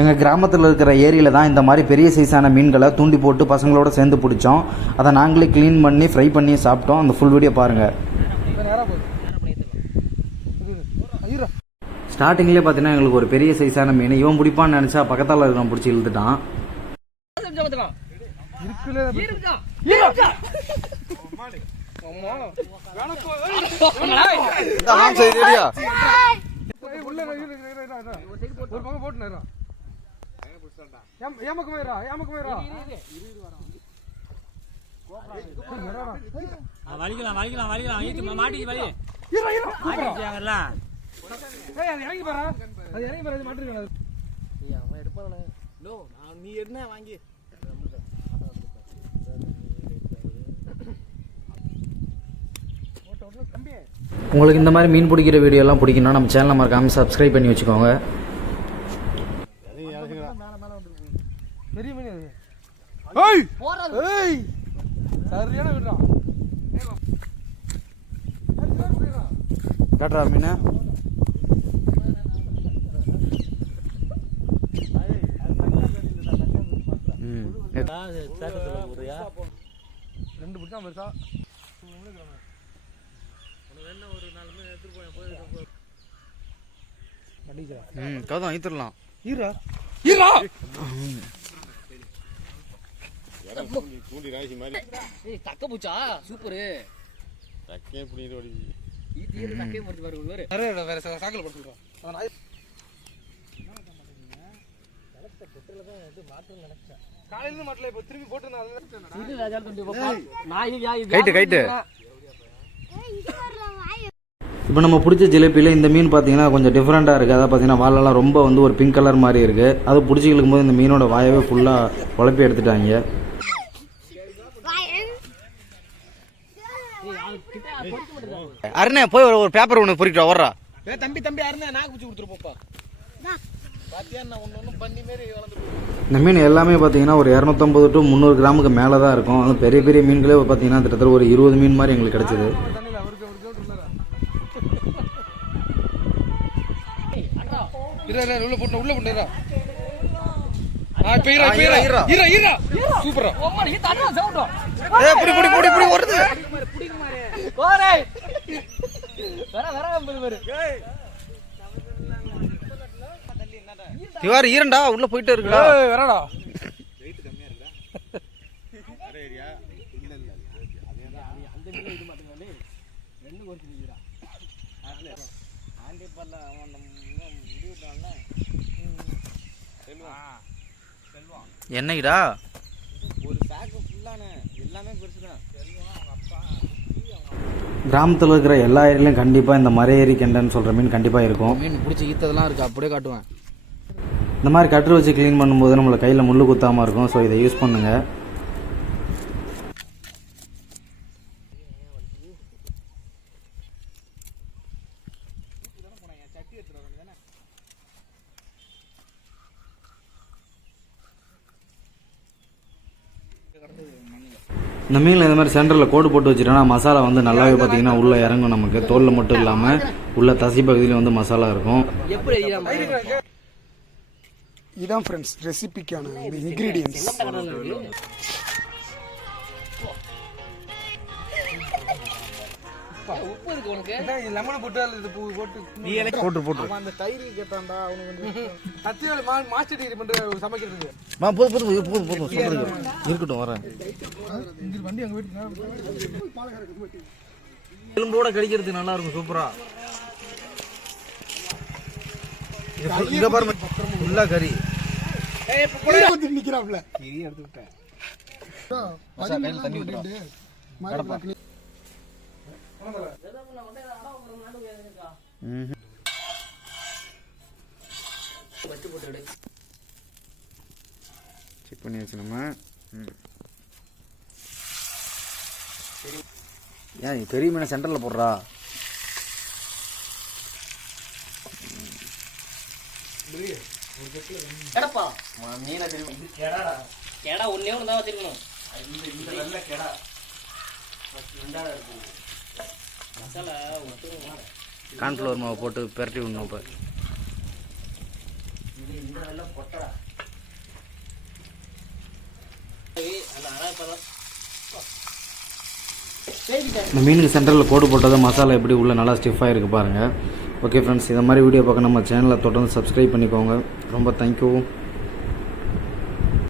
எங்கள் கிராமத்தில் இருக்கிற ஏரியில் தான் இந்த மாதிரி பெரிய சைஸான மீன்களை தூண்டி போட்டு பசங்களோட சேர்ந்து பிடிச்சோம். அதை நாங்களே க்ளீன் பண்ணி ஃப்ரை பண்ணி சாப்பிட்டோம். அந்த ஃபுல் வீடியோ பாருங்கள். ஸ்டார்டிங்லேயே பார்த்தீங்கன்னா எங்களுக்கு ஒரு பெரிய சைஸான மீன் இவன் பிடிப்பான்னு நினச்சா பக்கத்தால் இருக்கிறவன் பிடிச்சி இழுத்துட்டான். நீ என்ன வாங்கி உங்களுக்கு இந்த மாதிரி மீன் பிடிக்கிற வீடியோலாம் பிடிக்கணும்னா நம்ம சேனலை மறக்காம சப்ஸ்கிரைப் பண்ணி வச்சுக்கோங்க. பெரிய மீன் சரியான விடுறான் காட்டுறா மீன். ரெண்டு பிடிச்சா பெருசா கவுதம் ஈத்துடலாம். தக்க பூச்சா சூப்பரு தக்கே புடிங்க தக்கே போட்டு பாரு வேற சாக்கல போட்டு காலையில மாட்டல இப்ப திரும்பி போட்டு இப்போ நம்ம பிடிச்ச ஜிலேபியில் இந்த மீன் பார்த்தீங்கன்னா கொஞ்சம் டிஃப்ரெண்ட்டாக இருக்குது. அதை பார்த்தீங்கன்னா வாழெல்லாம் ரொம்ப வந்து ஒரு பிங்க் கலர் மாதிரி இருக்குது. அது பிடிச்சி இழுக்கும் போது இந்த மீனோட வாயவே ஃபுல்லாக குழப்பி எடுத்துட்டாங்க. அருணே போய் ஒரு பேப்பர் ஒன்று பொறிக்கிட்டு வர்றா. தம்பி அருணே நாக்கு பிடிச்சி கொடுத்துருப்போப்பா. இந்த மீன் எல்லாமே பார்த்தீங்கன்னா ஒரு 250 to 300 கிராமுக்கு மேலே தான் இருக்கும். அது பெரிய பெரிய மீன்களே பார்த்தீங்கன்னா கிட்டத்தட்ட ஒரு 20 மீன் மாதிரி எங்களுக்கு கிடச்சிது. உள்ள போட்டுறா சூப்பரா இவாரு ஈரண்டா உள்ள போயிட்டே இருக்குடா. வரடா என்னைடா ஒரு பேக் ஃபுல்லான எல்லாமே பெருசுதான். கிராமத்தில் இருக்கிற எல்லா ஏரியிலையும் கண்டிப்பாக இந்த மரையேரி கெண்டைன்னு சொல்கிற மீன் கண்டிப்பாக இருக்கும். மீன் பிடிச்சி ஈத்ததெல்லாம் இருக்குது, அப்படியே காட்டுவேன். இந்த மாதிரி கட்டர் வச்சு க்ளீன் பண்ணும்போது நம்மளை கையில் முள்ளு குத்தாமல் இருக்கும். ஸோ இதை யூஸ் பண்ணுங்கள். இந்த மீனில் இந்த மாதிரி சென்டரில் கோடு போட்டு வச்சுட்டோன்னா மசாலா வந்து நல்லாவே பார்த்தீங்கன்னா உள்ளே இறங்கும். நமக்கு தோலில் மட்டும் இல்லாமல் உள்ள தசி பகுதியில் வந்து மசாலா இருக்கும். இதான் ஃப்ரெண்ட்ஸ் ரெசிபிக்கான இன்கிரீடியன்ட்ஸ். உப்பு இருக்கு உனக்கு. லெமன் போட்டு இது பூ போட்டு நீ போட்டு போட்டு அந்த தயிர் கேட்டான்டா அவனுக்கு கத்தியால மாஸ்டர் டிகிரி பண்ற சமைக்கிறதுக்கு. போதும் இருக்கட்டும் வரேன். வண்டி அங்க வீட்டுக்கு எலும்போட கடிக்கிறதுக்கு நல்லா இருக்கும். சூப்பரா இங்க பாருங்க ஃபுல்லா கறி. நிக்கிறாப்ல கறி எடுத்து விட்டேன். தண்ணி விட்டு செக் பண்ணியாச்சு நம்ம. ஏன் பெரிய மீனை சென்டரில் போடுறா? ஒன்னே ஒன்று தான் வச்சிருக்கணும். கார்ன்ஃப்ளவர் மாவு போட்டு பெரட்டி விடணும். இப்போ இந்த மீனுக்கு சென்டரில் கோடு போட்டது மசாலா எப்படி உள்ள நல்லா ஸ்டிஃபாக இருக்குது பாருங்கள். ஓகே ஃப்ரெண்ட்ஸ், இந்த மாதிரி வீடியோ பார்க்க நம்ம சேனலை தொடர்ந்து சப்ஸ்கிரைப் பண்ணிக்கோங்க. ரொம்ப தேங்க்யூ.